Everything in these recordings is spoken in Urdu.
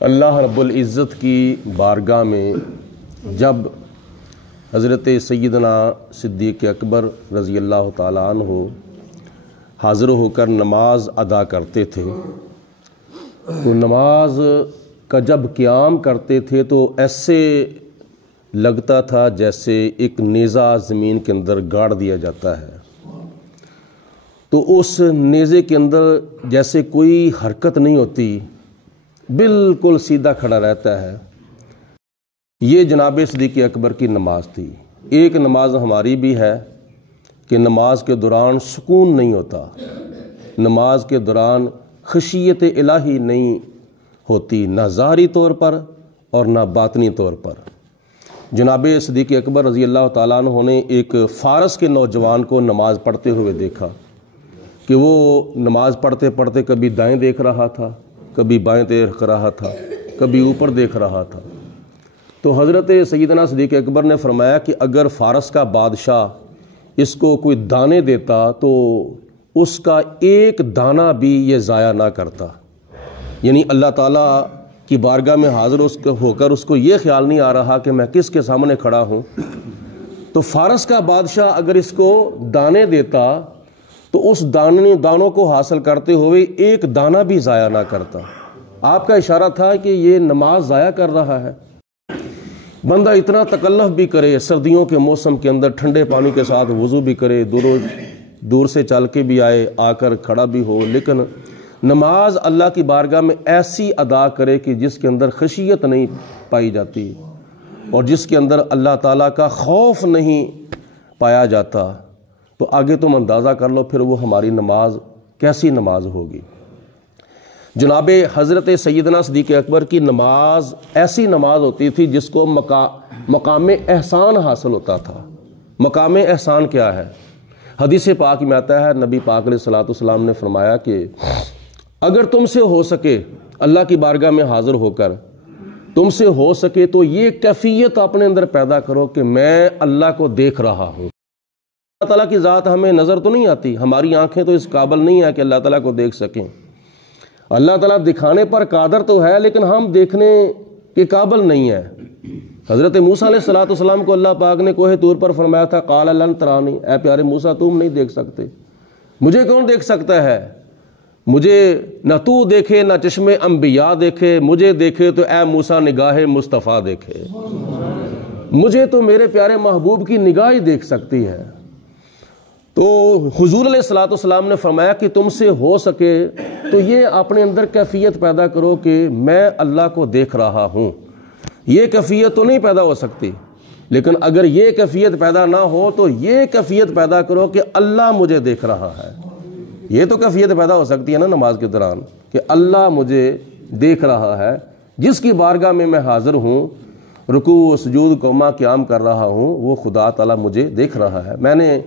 اللہ رب العزت کی بارگاہ میں جب حضرت سیدنا صدیق اکبر رضی اللہ تعالیٰ عنہ حاضر ہو کر نماز ادا کرتے تھے تو نماز کا جب قیام کرتے تھے تو ایسے لگتا تھا جیسے ایک نیزہ زمین کے اندر گاڑ دیا جاتا ہے، تو اس نیزے کے اندر جیسے کوئی حرکت نہیں ہوتی، بالکل سیدھا کھڑا رہتا ہے۔ یہ جناب صدیق اکبر کی نماز تھی۔ ایک نماز ہماری بھی ہے کہ نماز کے دوران سکون نہیں ہوتا، نماز کے دوران خشیت الہی نہیں ہوتی، نہ ظاہری طور پر اور نہ باطنی طور پر۔ جناب صدیق اکبر رضی اللہ تعالیٰ عنہ نے ایک فارس کے نوجوان کو نماز پڑھتے ہوئے دیکھا کہ وہ نماز پڑھتے پڑھتے کبھی دائیں دیکھ رہا تھا، کبھی بائیں دیکھ رہا تھا، کبھی اوپر دیکھ رہا تھا۔ تو حضرت سیدنا صدیق اکبر نے فرمایا کہ اگر فارس کا بادشاہ اس کو کوئی دانے دیتا تو اس کا ایک دانہ بھی یہ ضائع نہ کرتا، یعنی اللہ تعالیٰ کی بارگاہ میں حاضر ہو کر اس کو یہ خیال نہیں آ رہا کہ میں کس کے سامنے کھڑا ہوں، تو فارس کا بادشاہ اگر اس کو دانے دیتا تو اس دانوں کو حاصل کرتے ہوئے ایک دانہ بھی ضائع نہ کرتا۔ آپ کا اشارہ تھا کہ یہ نماز ضائع کر رہا ہے۔ بندہ اتنا تکلف بھی کرے، سردیوں کے موسم کے اندر ٹھنڈے پانی کے ساتھ وضو بھی کرے، دور سے چل کے بھی آئے، آ کر کھڑا بھی ہو، لیکن نماز اللہ کی بارگاہ میں ایسی ادا کرے کہ جس کے اندر خشیت نہیں پائی جاتی اور جس کے اندر اللہ تعالیٰ کا خوف نہیں پایا جاتا، تو آگے تم اندازہ کر لو پھر وہ ہماری نماز کیسی نماز ہوگی۔ جناب حضرت سیدنا صدیق اکبر کی نماز ایسی نماز ہوتی تھی جس کو مقام احسان حاصل ہوتا تھا۔ مقام احسان کیا ہے؟ حدیث پاک میں آتا ہے، نبی پاک علیہ الصلوۃ والسلام نے فرمایا کہ اگر تم سے ہو سکے اللہ کی بارگاہ میں حاضر ہو کر تم سے ہو سکے تو یہ کیفیت اپنے اندر پیدا کرو کہ میں اللہ کو دیکھ رہا ہوں۔ اللہ تعالیٰ کی ذات ہمیں نظر تو نہیں آتی، ہماری آنکھیں تو اس قابل نہیں ہیں کہ اللہ تعالیٰ کو دیکھ سکیں۔ اللہ تعالیٰ دکھانے پر قادر تو ہے لیکن ہم دیکھنے کے قابل نہیں ہیں۔ حضرت موسیٰ علیہ السلام کو اللہ پاک نے کوہ طور پر فرمایا تھا، قال لن ترانی، اے پیارے موسیٰ تم نہیں دیکھ سکتے، مجھے کون دیکھ سکتا ہے؟ مجھے نہ تو دیکھے نہ چشم انبیاء دیکھے، مجھے دیکھے تو اے موسیٰ نگاہ مصطفیٰ دیکھے، مجھے تو میرے پیارے محبوب کی نگاہ ہی دیکھ سکتی ہے۔ تو حضور علیہ الصلوۃ والسلام نے فرمایا کہ تم سے ہو سکے تو یہ اپنے اندر کیفیت پیدا کرو کہ میں اللہ کو دیکھ رہا ہوں۔ یہ کیفیت تو نہیں پیدا ہو سکتی، لیکن اگر یہ کیفیت پیدا نہ ہو تو یہ کیفیت پیدا کرو کہ اللہ مجھے دیکھ رہا ہے۔ یہ تو کیفیت پیدا ہو سکتی ہے نا نماز کے دوران کہ اللہ مجھے دیکھ رہا ہے، جس کی بارگاہ میں حاضر ہوں، رکوع سجود قوما قیام کر رہا ہوں، وہ خدا تعالیٰ مجھے دیکھ رہا ہے۔ میں نے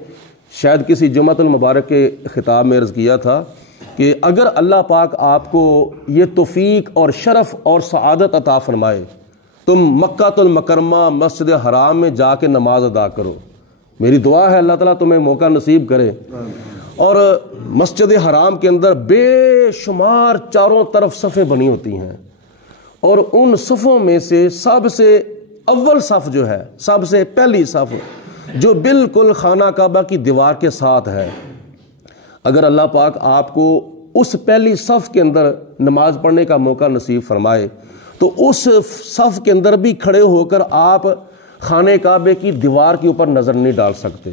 شاید کسی جمعۃ المبارک کے خطاب میں عرض کیا تھا کہ اگر اللہ پاک آپ کو یہ توفیق اور شرف اور سعادت عطا فرمائے تم مکہ المکرمہ مسجد حرام میں جا کے نماز ادا کرو، میری دعا ہے اللہ تعالیٰ تمہیں موقع نصیب کرے، اور مسجد حرام کے اندر بے شمار چاروں طرف صفیں بنی ہوتی ہیں، اور ان صفوں میں سے سب سے اول صف جو ہے، سب سے پہلی صف جو بالکل خانہ کعبہ کی دیوار کے ساتھ ہے، اگر اللہ پاک آپ کو اس پہلی صف کے اندر نماز پڑھنے کا موقع نصیب فرمائے تو اس صف کے اندر بھی کھڑے ہو کر آپ خانہ کعبے کی دیوار کے اوپر نظر نہیں ڈال سکتے،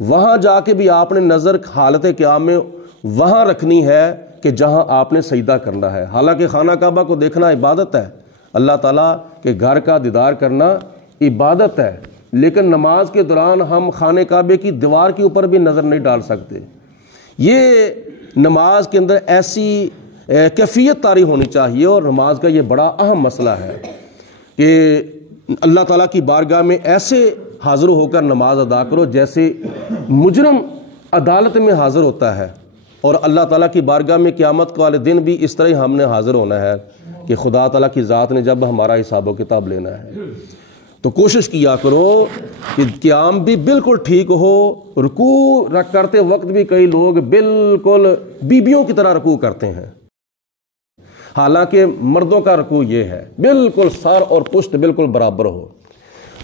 وہاں جا کے بھی آپ نے نظر حالت قیام میں وہاں رکھنی ہے کہ جہاں آپ نے سجدہ کرنا ہے۔ حالانکہ خانہ کعبہ کو دیکھنا عبادت ہے، اللہ تعالیٰ کے گھر کا دیدار کرنا عبادت ہے، لیکن نماز کے دوران ہم خانہ کعبے کی دیوار کے اوپر بھی نظر نہیں ڈال سکتے۔ یہ نماز کے اندر ایسی کیفیت طاری ہونی چاہیے، اور نماز کا یہ بڑا اہم مسئلہ ہے کہ اللہ تعالیٰ کی بارگاہ میں ایسے حاضر ہو کر نماز ادا کرو جیسے مجرم عدالت میں حاضر ہوتا ہے، اور اللہ تعالیٰ کی بارگاہ میں قیامت والے دن بھی اس طرح ہم نے حاضر ہونا ہے کہ خدا تعالیٰ کی ذات نے جب ہمارا حساب و کتاب لینا ہے تو کوشش کیا کرو کہ قیام بھی بالکل ٹھیک ہو، رکوع کرتے وقت بھی کئی لوگ بالکل بیبیوں کی طرح رکوع کرتے ہیں، حالانکہ مردوں کا رکوع یہ ہے، بالکل سر اور پشت بالکل برابر ہو۔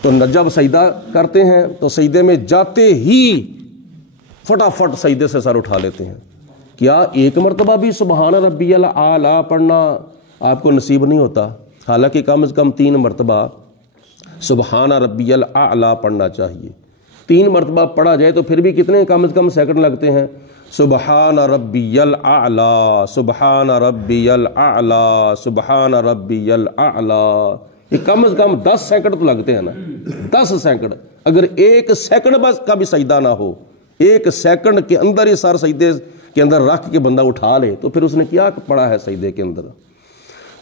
تو جب سجدہ کرتے ہیں تو سجدے میں جاتے ہی فٹافٹ سجدے سے سر اٹھا لیتے ہیں۔ کیا ایک مرتبہ بھی سبحان ربی الاعلیٰ پڑھنا آپ کو نصیب نہیں ہوتا؟ حالانکہ کم از کم 3 مرتبہ سبحان ربی الاعلیٰ پڑھنا چاہیے۔ 3 مرتبہ پڑھا جائے تو پھر بھی کتنے کم از کم سیکنڈ لگتے ہیں؟ سبحان ربی الاعلیٰ، سبحان ربی الاعلیٰ، سبحان ربی الاعلیٰ، یہ کم از کم 10 سیکنڈ تو لگتے ہیں نا، 10 سیکنڈ۔ اگر 1 سیکنڈ بس کا بھی سجدہ نہ ہو، 1 سیکنڈ کے اندر ہی سر سجدے کے اندر رکھ کے بندہ اٹھا لے تو پھر اس نے کیا پڑھا ہے سجدے کے اندر؟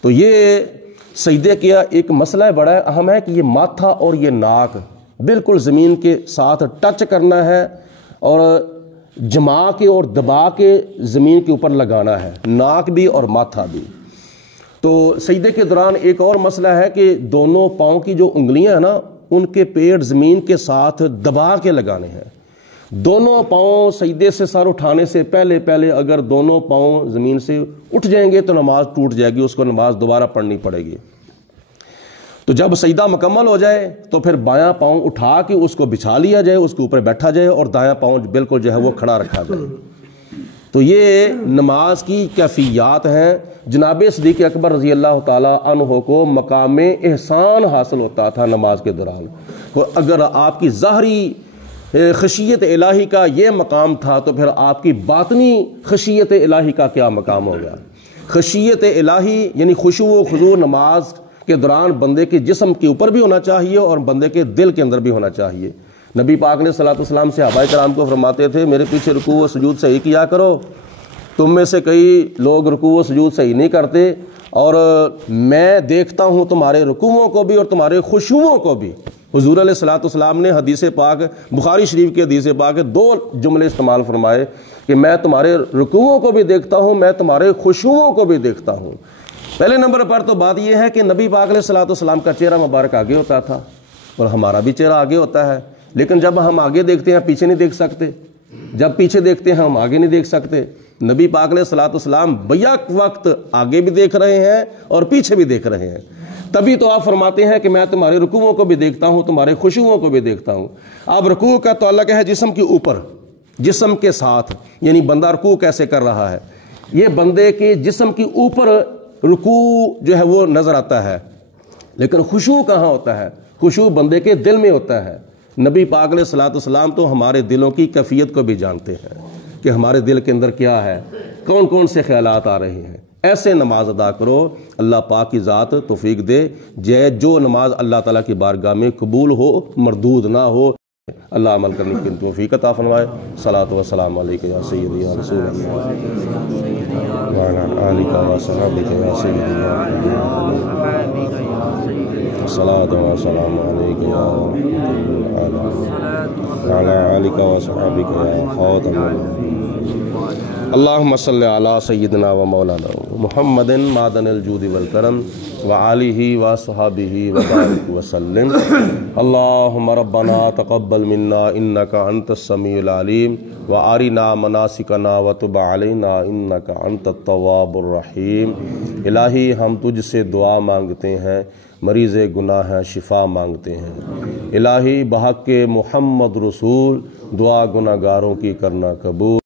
تو یہ سجدے کیا ایک مسئلہ بڑا اہم ہے کہ یہ ماتھا اور یہ ناک بالکل زمین کے ساتھ ٹچ کرنا ہے اور جما کے اور دبا کے زمین کے اوپر لگانا ہے، ناک بھی اور ماتھا بھی۔ تو سجدے کے دوران ایک اور مسئلہ ہے کہ دونوں پاؤں کی جو انگلیاں ہیں نا ان کے پیڑ زمین کے ساتھ دبا کے لگانے ہیں۔ دونوں پاؤں سجدے سے سر اٹھانے سے پہلے اگر دونوں پاؤں زمین سے اٹھ جائیں گے تو نماز ٹوٹ جائے گی، اس کو نماز دوبارہ پڑھنی پڑے گی۔ تو جب سجدہ مکمل ہو جائے تو پھر بایاں پاؤں اٹھا کے اس کو بچھا لیا جائے، اس کے اوپر بیٹھا جائے اور دایاں پاؤں بالکل جو ہے وہ کھڑا رکھا جائے۔ تو یہ نماز کی کیفیات ہیں۔ جناب صدیق اکبر رضی اللہ تعالیٰ عنہ کو مقام احسان حاصل ہوتا تھا نماز کے دوران، اور اگر آپ کی ظاہری خشیت الہی کا یہ مقام تھا تو پھر آپ کی باطنی خشیت الہی کا کیا مقام ہو گیا؟ خشیت الہی یعنی خشوع و خضوع نماز کے دوران بندے کے جسم کے اوپر بھی ہونا چاہیے اور بندے کے دل کے اندر بھی ہونا چاہیے۔ نبی پاک نے صلی اللہ علیہ وسلم صحابہ کرام کو فرماتے تھے میرے پیچھے رکوع و سجود صحیح کیا کرو، تم میں سے کئی لوگ رکوع و سجود صحیح نہیں کرتے اور میں دیکھتا ہوں تمہارے رکوعوں کو بھی اور تمہارے خشوعوں کو بھی۔ حضور علیہ الصلوۃ والسلام نے حدیث پاک بخاری شریف کی حدیث پاک 2 جملے استعمال فرمائے کہ میں تمہارے رکوعوں کو بھی دیکھتا ہوں، میں تمہارے خشوعوں کو بھی دیکھتا ہوں۔ پہلے نمبر پر تو بات یہ ہے کہ نبی پاک علیہ الصلوۃ والسلام کا چہرہ مبارک آگے ہوتا تھا اور ہمارا بھی چہرہ آگے ہوتا ہے، لیکن جب ہم آگے دیکھتے ہیں پیچھے نہیں دیکھ سکتے، جب پیچھے دیکھتے ہیں ہم آگے نہیں دیکھ سکتے۔ نبی پاک علیہ الصلوۃ والسلام بیک وقت آگے بھی دیکھ رہے ہیں اور پیچھے بھی دیکھ رہے ہیں، تبھی تو آپ فرماتے ہیں کہ میں تمہارے رکوعوں کو بھی دیکھتا ہوں، تمہارے خشوعوں کو بھی دیکھتا ہوں۔ اب رکوع کا تعلق ہے جسم کے اوپر، جسم کے ساتھ، یعنی بندہ رکوع کیسے کر رہا ہے، یہ بندے کے جسم کے اوپر رکوع جو ہے وہ نظر آتا ہے، لیکن خشوع کہاں ہوتا ہے؟ خشوع بندے کے دل میں ہوتا ہے۔ نبی پاک علیہ الصلوۃ والسلام تو ہمارے دلوں کی کیفیت کو بھی جانتے ہیں کہ ہمارے دل کے اندر کیا ہے، کون کون سے خیالات آ رہے ہیں۔ ایسے نماز ادا کرو، اللہ پاک کی ذات توفیق دے جو نماز اللہ تعالیٰ کی بارگاہ میں قبول ہو، مردود نہ ہو۔ اللہ عمل کرنے کی توفیق عطا فرمائے۔ صلاۃ و سلام علیک یا سیدی یا رسول اللہ وعلی آلک و صحبک یا سیدی یا صلاۃ و سلام علیک یا وعلی آلک و صحبک یا خاتم اللہم صلی علی سیدنا و مولانا محمد معدن الجود والکرم وآلہ وصحبہ وبارک وسلم۔ اللہم ربنا تقبل منا انک انت السمیع العلیم وارنا مناسکنا وتب علینا انک انت التواب الرحیم۔ الہی ہم تجھ سے دعا مانگتے ہیں، مریض گناہ ہیں شفا مانگتے ہیں۔ الہی بحق محمد رسول دعا گناہگاروں کی کرنا قبول۔